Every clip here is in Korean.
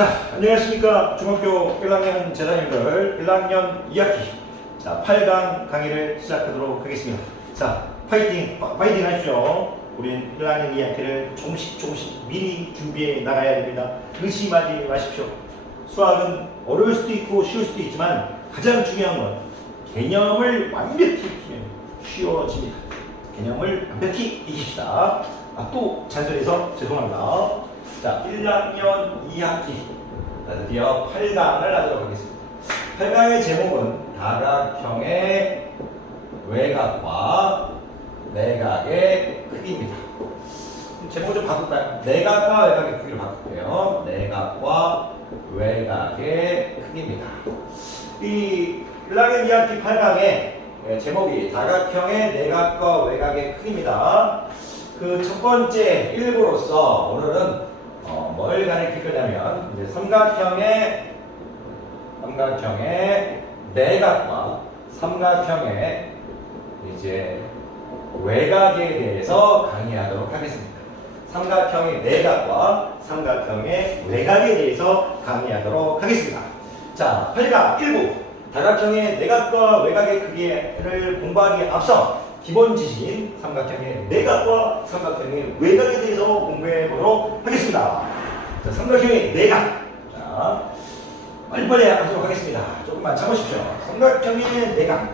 자, 안녕하십니까. 중학교 1학년 재단님들 1학년 2학기 자, 8강 강의를 시작하도록 하겠습니다. 자, 파이팅 하십시오. 우린 1학년 2학기를 조금씩 미리 준비해 나가야 됩니다. 의심하지 마십시오. 수학은 어려울 수도 있고 쉬울 수도 있지만 가장 중요한 건 개념을 완벽히 익히면 쉬워집니다. 개념을 완벽히 익힙시다. 또 잔소리해서 죄송합니다. 자, 1학년 2학기 드디어 8강을 하도록 하겠습니다. 8강의 제목은 다각형의 외곽과 내각의 크기입니다. 제목을 좀 바꿀까요? 내각과 외곽의 크기를 바꿀게요. 내각과 외곽의 크기입니다. 이 1학년 2학기 8강의 제목이 다각형의 내각과 외곽의 크기입니다. 그 첫 번째 1부로서 오늘은 뭘 가리킬 거냐면 이제 삼각형의 내각과 삼각형의 이제 외곽에 대해서 강의하도록 하겠습니다. 삼각형의 내각과 삼각형의 외곽에 대해서 강의하도록 하겠습니다. 자, 8강 1부 다각형의 내각과 외곽의 크기를 공부하기에 앞서 기본 지식인 삼각형의 내각과 삼각형의 외곽에 대해서 공부해 보도록 하겠습니다. 자, 삼각형의 내각. 자, 빨리빨리 하도록 하겠습니다. 조금만 참으십시오. 삼각형의 내각.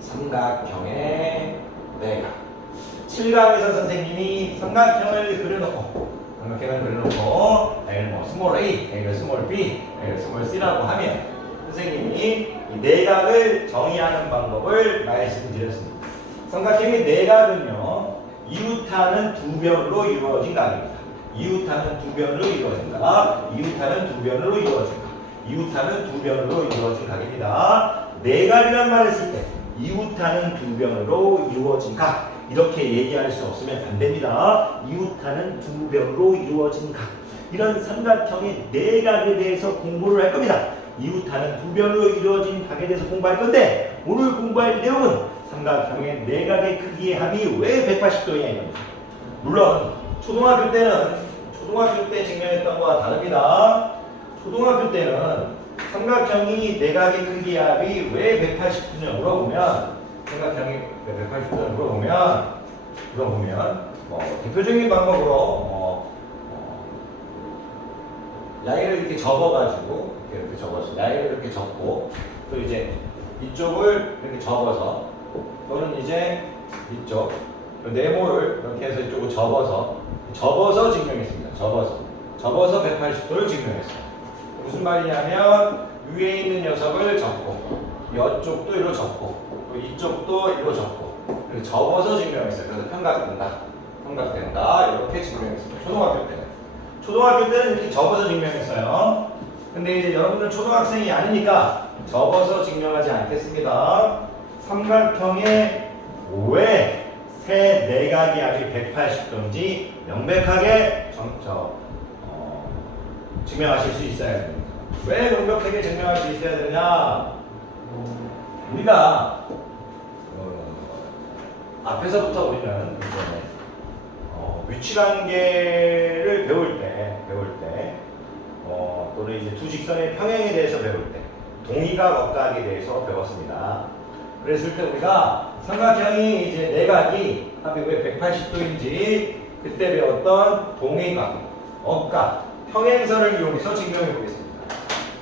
삼각형의 내각. 7강에서 선생님이 삼각형을 그려놓고 A를 뭐 스몰 a, A를 스몰 b, A를 스몰 c라고 하면 선생님이 이 내각을 정의하는 방법을 말씀드렸습니다. 삼각형의 내각은요, 이웃하는 두 변으로 이루어진 각입니다. 이웃하는 두 변으로 이루어진다. 이웃하는 두 변으로 이루어진다. 이웃하는 두 변으로 이루어진 각입니다. 내각이란 말을 쓸 때 이웃하는 두 변으로 이루어진 각 이렇게 얘기할 수 없으면 안 됩니다. 이웃하는 두 변으로 이루어진 각 이런 삼각형의 내각에 대해서 공부를 할 겁니다. 이웃하는 두 변으로 이루어진 각에 대해서 공부할 건데 오늘 공부할 내용은 삼각형의 내각의 크기의 합이 왜 180도냐 이겁니다. 물론 초등학교 때 증명했던 것과 다릅니다. 초등학교 때는 삼각형이 내각의 크기의 합이 왜 180도냐 물어보면 삼각형이 왜 180도냐 물어보면 대표적인 방법으로 야이를 이렇게 접어가지고 이렇게 접어서 야이를 이렇게 접고 또 이제 이쪽을 이렇게 접어서 또는 이제 이쪽 네모를 이렇게 해서 이쪽을 접어서 증명했습니다. 접어서 180도를 증명했어요. 무슨 말이냐면 위에 있는 녀석을 접고 이쪽도 이로 접고 또 이쪽도 이로 접고 이렇게 접어서 증명했어요. 그래서 평각된다 이렇게 증명했습니다. 초등학교 때는 이렇게 접어서 증명했어요. 근데 이제 여러분들 초등학생이 아니니까 접어서 증명하지 않겠습니다. 삼각형의 왜 세 내각의 합이 180도인지 명백하게 증명하실 수 있어야 됩니다. 왜 명백하게 증명할 수 있어야 되냐? 우리가 앞에서부터 우리는 위치관계를 배울 때 또는 이제 두 직선의 평행에 대해서 배울 때 동의각, 억각에 대해서 배웠습니다. 그랬을 때 우리가 삼각형이 이제 내각이 합이 왜 180도인지 그때 배웠던 동의각, 억각, 평행선을 이용해서 증명해 보겠습니다.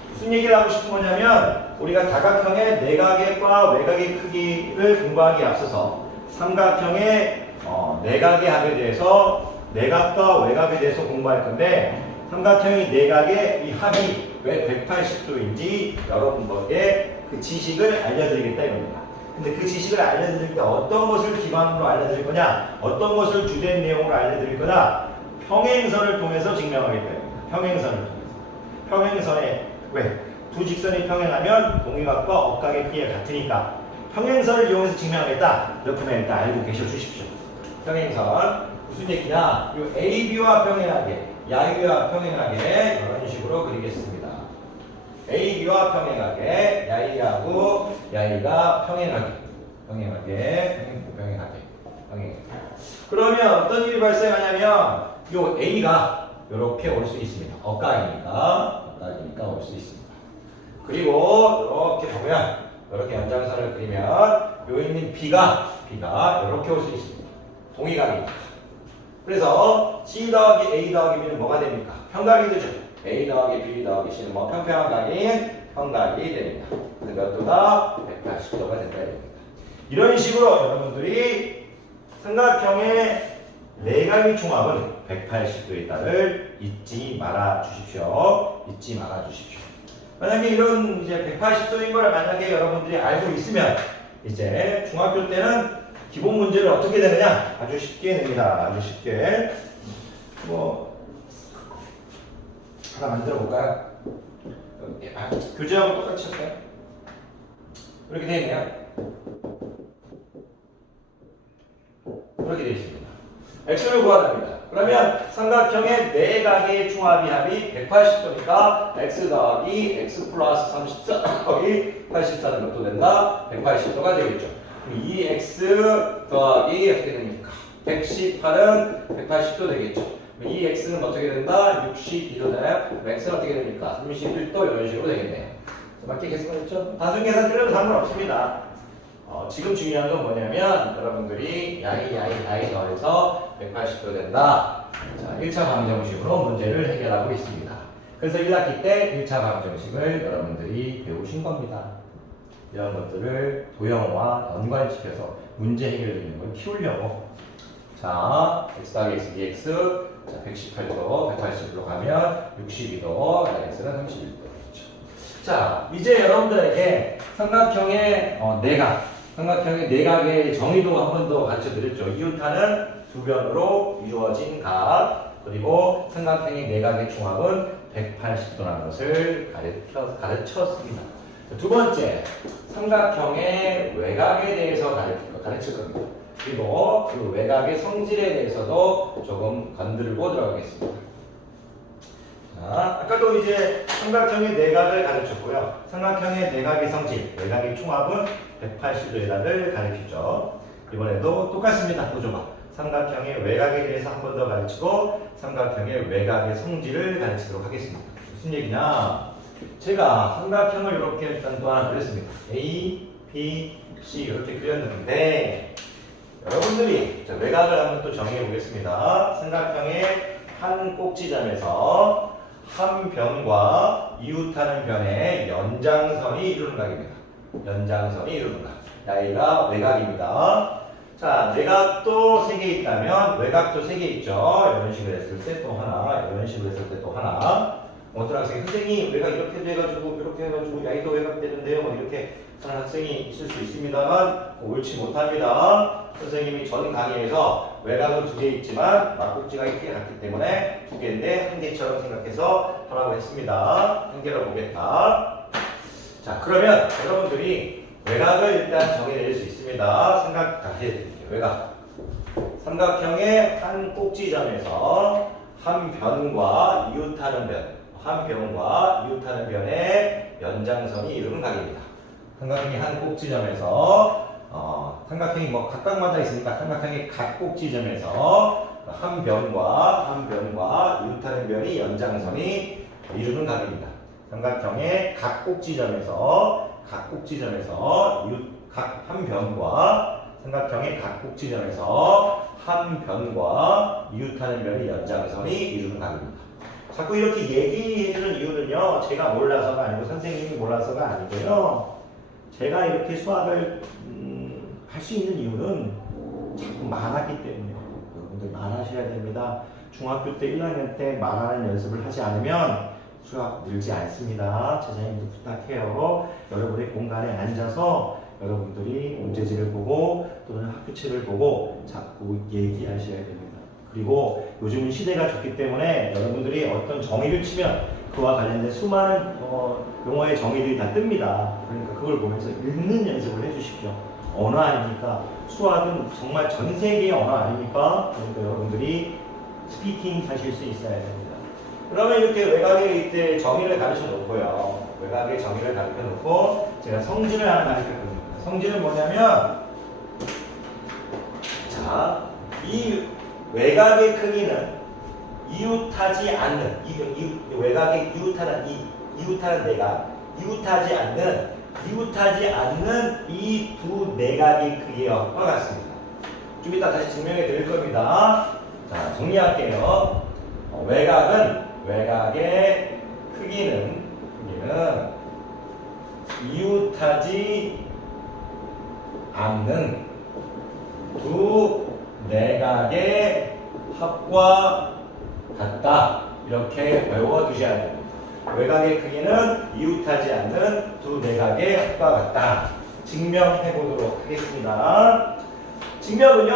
무슨 얘기를 하고 싶은 거냐면 우리가 다각형의 내각과 외곽의 크기를 공부하기에 앞서서 삼각형의 내각의 합에 대해서 내각과 외곽에 대해서 공부할 건데 삼각형의 내각의 이 합이 왜 180도인지 여러분들에게 그 지식을 알려드리겠다 이겁니다. 근데 그 지식을 알려드릴 때 어떤 것을 기반으로 알려드릴 거냐, 어떤 것을 주된 내용으로 알려드릴 거냐, 평행선을 통해서 증명하겠다 이겁니다. 평행선에 왜? 두 직선이 평행하면 동의각과 억각의 크기가 같으니까 평행선을 이용해서 증명하겠다. 이렇게만 일단 알고 계셔 주십시오. 평행선 무슨 얘기냐? 이 AB와 평행하게, 야이와 평행하게 이런 식으로 그리겠습니다. AB와 평행하게, 야이가 평행하게. 그러면 어떤 일이 발생하냐면 요 A가 이렇게 올 수 있습니다. 억각이니까 올 수 있습니다. 그리고 이렇게 보면 이렇게 연장선을 그리면 여기 있는 B가 이렇게 올 수 있습니다. 동의각입니다. 그래서 C 더하기 A 더하기 B는 뭐가 됩니까? 평각이 되죠. A 더하기 B 더하기 C는 뭐 평평한 각인 평각이 됩니다. 그것도 다 180도가 된다 이겁니다. 이런 식으로 여러분들이 삼각형의 내각의 총합은 180도에 따를 잊지 말아 주십시오. 만약에 이런 이제 180도인 걸 만약에 여러분들이 알고 있으면 이제 중학교 때는 기본 문제를 어떻게 되느냐? 아주 쉽게 됩니다. 아주 쉽게. 뭐 하나 만들어 볼까요? 교재하고 똑같이 할까요? 이렇게 되어 있네요. 이렇게 되어 있습니다. x를 구하랍니다. 그러면 삼각형의 네 각의 중합이 합이 180도니까 x 더하기 x 플러스 34 더하기 84는 몇도 된다? 180도가 되겠죠. 이 x 더하기 어떻게 됩니까? 118은 180도 되겠죠. 이 x는 어떻게 된다? 62도 되나요? x는 어떻게 됩니까? 31도 이런 식으로 되겠네요. 맞게 계산했죠? 단순 계산 틀려도 상관없습니다. 지금 중요한 건 뭐냐면 여러분들이 야이 더해서 180도 된다. 자, 1차 방정식으로 문제를 해결하고 있습니다. 그래서 1학기 때 1차 방정식을 여러분들이 배우신 겁니다. 이런 것들을 도형과 연관시켜서 문제 해결되는 걸 키우려고. 자, x 더하기 x dx. 자, 118도, 180도로 가면 62도, x는 31도. 자, 이제 여러분들에게 삼각형의 내각의 정의도 한 번 더 가르쳐 드렸죠. 이웃하는 두 변으로 이루어진 각, 그리고 삼각형의 내각의 총합은 180도라는 것을 가르쳤습니다. 두 번째, 삼각형의 외곽에 대해서 가르칠 겁니다. 그리고 그 외곽의 성질에 대해서도 조금 건드리고 들어가겠습니다. 아까도 이제 삼각형의 내각을 가르쳤고요. 삼각형의 내각의 성질, 외곽의 총합은 180도의 각을 가르쳤죠. 이번에도 똑같습니다. 보조가 삼각형의 외곽에 대해서 한 번 더 가르치고 삼각형의 외곽의 성질을 가르치도록 하겠습니다. 무슨 얘기냐? 제가 삼각형을 이렇게 일단 또 하나 그렸습니다. A, B, C 이렇게 그렸는데 여러분들이 외곽을 한번 또 정리해 보겠습니다. 삼각형의 한 꼭지점에서 한 변과 이웃하는 변의 연장선이 이루는 각입니다. 연장선이 이루는 각. 여기가 외곽입니다. 자, 내각도 3개 있다면 외곽도 3개 있죠. 이런 식으로 했을 때 또 하나, 이런 식으로 했을 때 또 하나. 어떤 학생이 선생님 외곽 이렇게 돼가지고 이렇게 해가지고 야이도 외곽 되는데요. 뭐 이렇게 하는 학생이 있을 수 있습니다만 옳지 못합니다. 선생님이 전 강의에서 외곽은 2개 있지만 막꼭지가 크게 같기 때문에 2개인데 1개처럼 생각해서 하라고 했습니다. 1개로 보겠다. 자, 그러면 여러분들이 외곽을 일단 정해낼 수 있습니다. 다시 해드릴게요. 외곽. 삼각형의 한 꼭지점에서 한 변과 이웃하는 변의 연장선이 이루는 각입니다. 삼각형이 한 꼭지점에서 삼각형이 뭐 각각마다 있으니까 삼각형의 각 꼭지점에서 한 변과 이웃하는 변이 연장선이 이루는 각입니다. 삼각형의 각 꼭지점에서 한 변과 삼각형의 각 꼭지점에서 한 변과 이웃하는 변의 연장선이 이루는 각입니다. 자꾸 이렇게 얘기해주는 이유는요, 제가 몰라서가 아니고 선생님이 몰라서가 아니고요, 제가 이렇게 수학을 할 수 있는 이유는 자꾸 말하기 때문에요. 여러분들 말하셔야 됩니다. 중학교 때 1학년 때 말하는 연습을 하지 않으면 수학 늘지 않습니다. 제자님도 부탁해요. 여러분의 공간에 앉아서 여러분들이 문제지를 보고 또는 학교책을 보고 자꾸 얘기하셔야 됩니다. 그리고 요즘은 시대가 좋기 때문에 여러분들이 어떤 정의를 치면 그와 관련된 수많은 용어의 정의들이 다 뜹니다. 그러니까 그걸 보면서 읽는 연습을 해주십시오. 언어 아닙니까? 수학은 정말 전 세계의 언어 아닙니까? 그러니까 여러분들이 스피킹 하실 수 있어야 됩니다. 그러면 이렇게 외곽에 이때 정의를 가르쳐 놓고요. 외곽의 정의를 가르쳐 놓고 제가 성질을 하나 가르쳐 줍니다. 성질은 뭐냐면, 자, 이 외곽의 크기는 이웃하지 않는 외곽에 이웃하는 내각, 이웃하지 않는 이 두 내각의 크기와 같습니다. 좀 이따 다시 증명해 드릴 겁니다. 자, 정리할게요. 외곽의 크기는 이웃하지 않는 두 내각의 합과 같다. 이렇게 외워두셔야 됩니다. 외곽의 크기는 이웃하지 않는 두 내각의 합과 같다. 증명해 보도록 하겠습니다. 증명은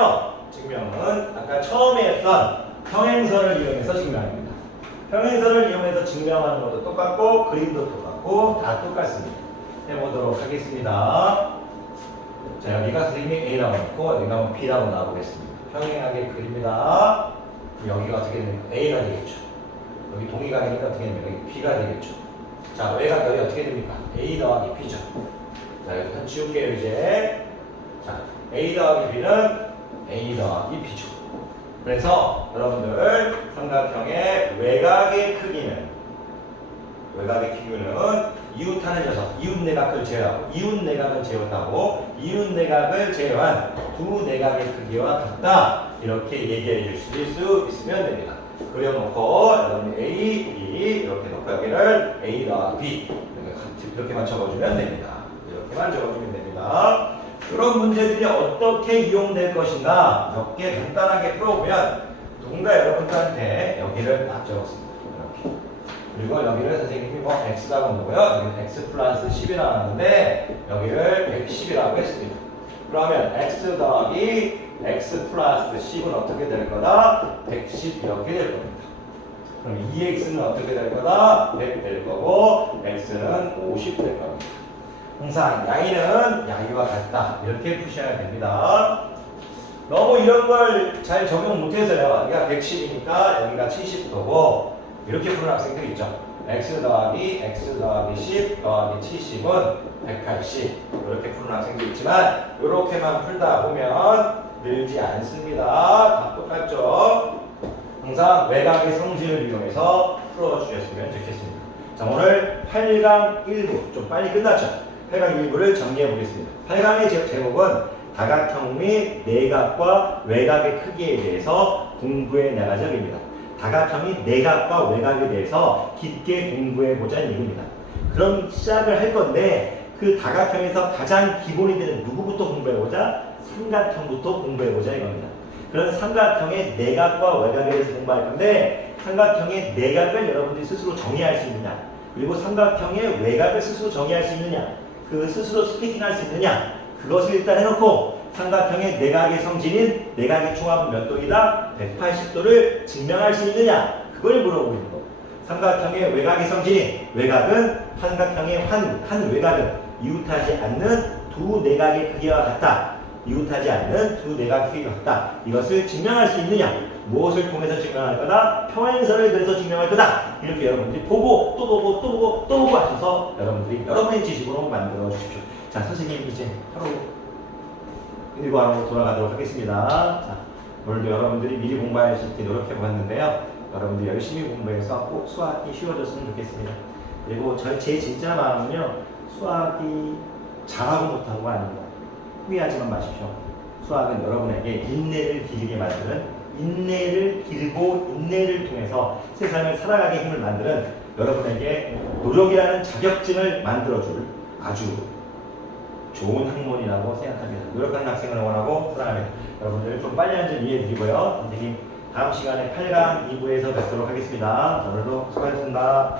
아까 처음에 했던 평행선을 이용해서 증명합니다. 평행선을 이용해서 증명하는 것도 똑같고 그림도 똑같고 다 똑같습니다. 해보도록 하겠습니다. 자, 여기가 선생님이 A라고 했고 여기가 B라고 나오겠습니다. 평행하게 그립니다. 여기가 어떻게 됩니까? A가 되겠죠. 여기 동의가 되니까 어떻게 됩니까? 여기 B가 되겠죠. 자, 외곽 여기 어떻게 됩니까? A 더하기 B죠. 자, 여기 한 지울게요 이제. 자, A 더하기 B는 A 더하기 B죠. 그래서 여러분들 삼각형의 외곽의 크기는 이웃하는 녀석, 이웃내각을 제외하고 이웃내각을 제외한 두 내각의 크기와 같다. 이렇게 얘기해 주실 수 있으면 됩니다. 그려놓고 여러분 A, B 이렇게 놓고 여기를 A 더하기 B 이렇게만 적어주면 됩니다. 이렇게만 적어주면 됩니다. 이런 문제들이 어떻게 이용될 것인가 몇 개 간단하게 풀어보면 누군가 여러분들한테 여기를 딱 적었습니다. 이렇게. 그리고 여기를 선생님이 뭐 x라고 놓고요. 여기는 x 플러스 10이 나왔는데 여기를 110이라고 했습니다. 그러면 x 더하기 x 플러스 10은 어떻게 될 거다? 110 이렇게 될 겁니다. 그럼 2x는 어떻게 될 거다? 100 될 거고 x는 50 될 겁니다. 항상 야이는 야이와 같다. 이렇게 푸셔야 됩니다. 너무 이런 걸 잘 적용 못해서요. 여기가 110이니까 여기가 70도고 이렇게 푸는 학생들 있죠. x 더하기 10 더하기 70은 180 이렇게 푸는 학생도 있지만 이렇게만 풀다 보면 늘지 않습니다. 다 똑같죠. 항상 외곽의 성질을 이용해서 풀어주셨으면 좋겠습니다. 자, 오늘 8강 1부 좀 빨리 끝났죠. 8강 1부를 정리해 보겠습니다. 8강의 제목은 다각형 및 내각과 외곽의 크기에 대해서 공부해 나가자입니다. 다각형이 내각과 외곽에 대해서 깊게 공부해 보자는 얘기입니다. 그럼 시작을 할 건데 그 다각형에서 가장 기본이 되는 누구부터 공부해 보자? 삼각형부터 공부해 보자 이겁니다. 그런 삼각형의 내각과 외곽에 대해서 공부할 건데 삼각형의 내각을 여러분들이 스스로 정의할 수 있느냐, 그리고 삼각형의 외곽을 스스로 정의할 수 있느냐, 그 스스로 스피팅할 수 있느냐, 그것을 일단 해놓고 삼각형의 내각의 성질인 내각의 총합은 몇 도이다? 180도를 증명할 수 있느냐, 그걸 물어보고 있는 거고, 삼각형의 외곽의 성질인 외곽은 삼각형의 한 외곽은 이웃하지 않는 두 내각의 크기와 같다. 이웃하지 않는 두 내각 크기가 같다. 이것을 증명할 수 있느냐? 무엇을 통해서 증명할 거다? 평행선을 그래서 증명할 거다. 이렇게 여러분들이 보고 또 보고 또 보고 또 보고 하셔서 여러분들이 여러분의 지식으로 만들어 주십시오. 자, 선생님 이제 하루 일과로 돌아가도록 하겠습니다. 자, 오늘도 여러분들이 미리 공부할 수 있게 노력해 보았는데요. 여러분들 열심히 공부해서 꼭 수학이 쉬워졌으면 좋겠습니다. 그리고 제 진짜 마음은요, 수학이 잘하고 못하고가 아닙니다. 후회하지만 마십시오. 수학은 여러분에게 인내를 기르게 만드는, 인내를 기르고 인내를 통해서 세상을 살아가게 힘을 만드는 여러분에게 노력이라는 자격증을 만들어줄 아주 좋은 학문이라고 생각합니다. 노력하는 학생을 원하고 사랑합니다. 여러분들 좀 빨리 한 점 이해해드리고요. 선생님 다음 시간에 8강 2부에서 뵙도록 하겠습니다. 오늘도 수고하셨습니다.